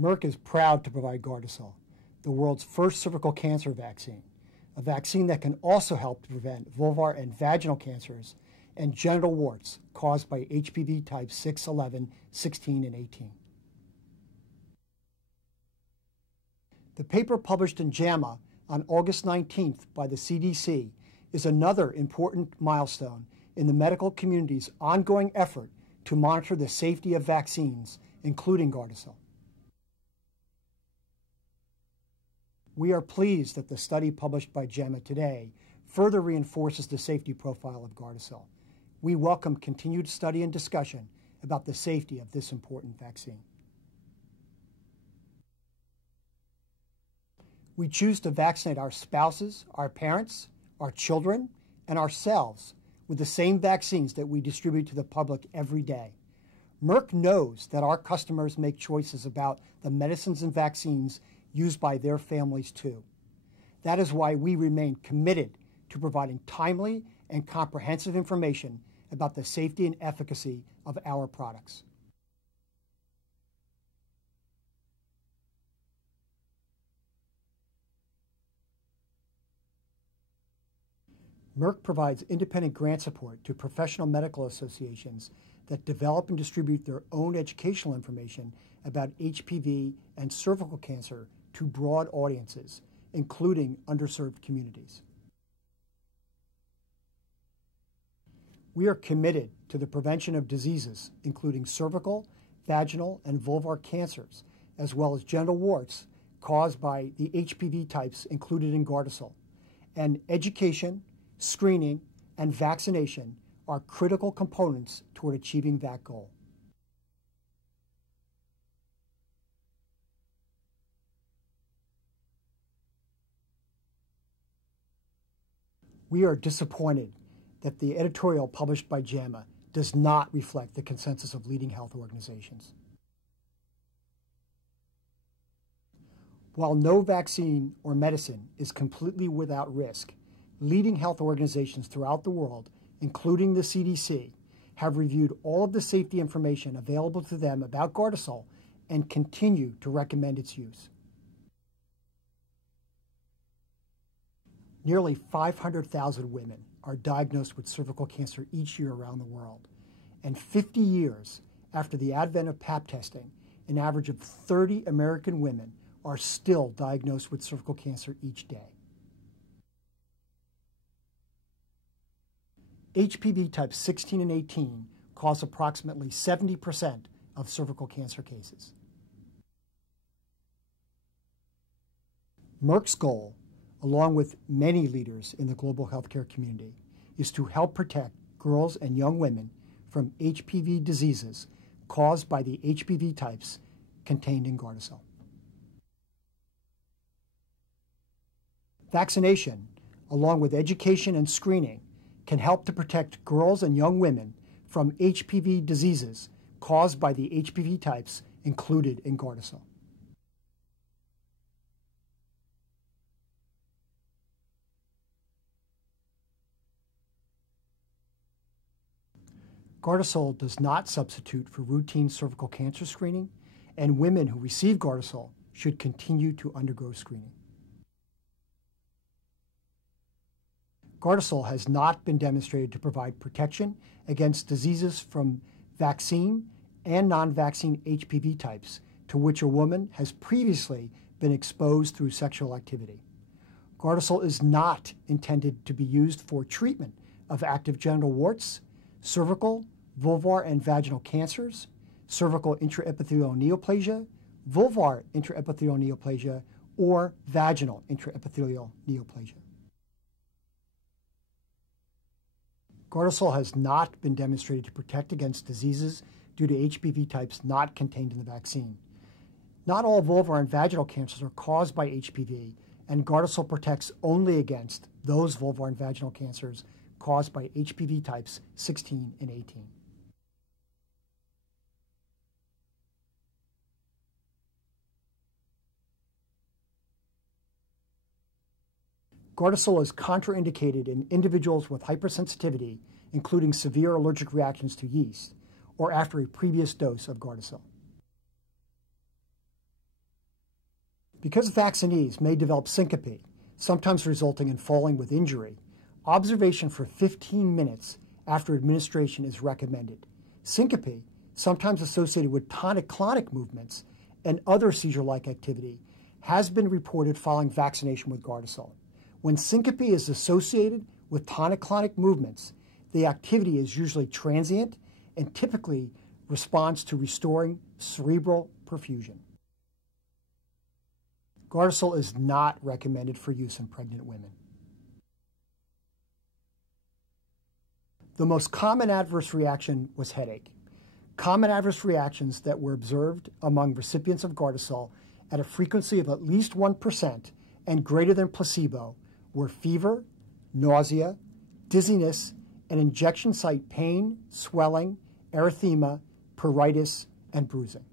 Merck is proud to provide GARDASIL, the world's first cervical cancer vaccine, a vaccine that can also help to prevent vulvar and vaginal cancers and genital warts caused by HPV types 6, 11, 16, and 18. The paper published in JAMA on August 19th by the CDC is another important milestone in the medical community's ongoing effort to monitor the safety of vaccines, including GARDASIL. We are pleased that the study published by JAMA today further reinforces the safety profile of GARDASIL. We welcome continued study and discussion about the safety of this important vaccine. We choose to vaccinate our spouses, our parents, our children, and ourselves with the same vaccines that we distribute to the public every day. Merck knows that our customers make choices about the medicines and vaccines used by their families too. That is why we remain committed to providing timely and comprehensive information about the safety and efficacy of our products. Merck provides independent grant support to professional medical associations that develop and distribute their own educational information about HPV and cervical cancer to broad audiences, including underserved communities. We are committed to the prevention of diseases, including cervical, vaginal, and vulvar cancers, as well as genital warts caused by the HPV types included in GARDASIL. And education, screening, and vaccination are critical components toward achieving that goal. We are disappointed that the editorial published by JAMA does not reflect the consensus of leading health organizations. While no vaccine or medicine is completely without risk, leading health organizations throughout the world, including the CDC, have reviewed all of the safety information available to them about GARDASIL and continue to recommend its use. Nearly 500,000 women are diagnosed with cervical cancer each year around the world, and 50 years after the advent of Pap testing, an average of 30 American women are still diagnosed with cervical cancer each day. HPV types 16 and 18 cause approximately 70% of cervical cancer cases. Merck's goal, along with many leaders in the global healthcare community, is to help protect girls and young women from HPV diseases caused by the HPV types contained in GARDASIL. Vaccination, along with education and screening, can help to protect girls and young women from HPV diseases caused by the HPV types included in GARDASIL. GARDASIL does not substitute for routine cervical cancer screening, and women who receive GARDASIL should continue to undergo screening. GARDASIL has not been demonstrated to provide protection against diseases from vaccine and non-vaccine HPV types to which a woman has previously been exposed through sexual activity. GARDASIL is not intended to be used for treatment of active genital warts, cervical, vulvar, and vaginal cancers, cervical intraepithelial neoplasia, vulvar intraepithelial neoplasia, or vaginal intraepithelial neoplasia. GARDASIL has not been demonstrated to protect against diseases due to HPV types not contained in the vaccine. Not all vulvar and vaginal cancers are caused by HPV, and GARDASIL protects only against those vulvar and vaginal cancers caused by HPV types 16 and 18. GARDASIL is contraindicated in individuals with hypersensitivity, including severe allergic reactions to yeast, or after a previous dose of GARDASIL. Because vaccinees may develop syncope, sometimes resulting in falling with injury, observation for 15 minutes after administration is recommended. Syncope, sometimes associated with tonic-clonic movements and other seizure-like activity, has been reported following vaccination with Gardasil. When syncope is associated with tonic-clonic movements, the activity is usually transient and typically responds to restoring cerebral perfusion. Gardasil is not recommended for use in pregnant women. The most common adverse reaction was headache. Common adverse reactions that were observed among recipients of Gardasil at a frequency of at least 1% and greater than placebo were fever, nausea, dizziness, and injection site pain, swelling, erythema, pruritus, and bruising.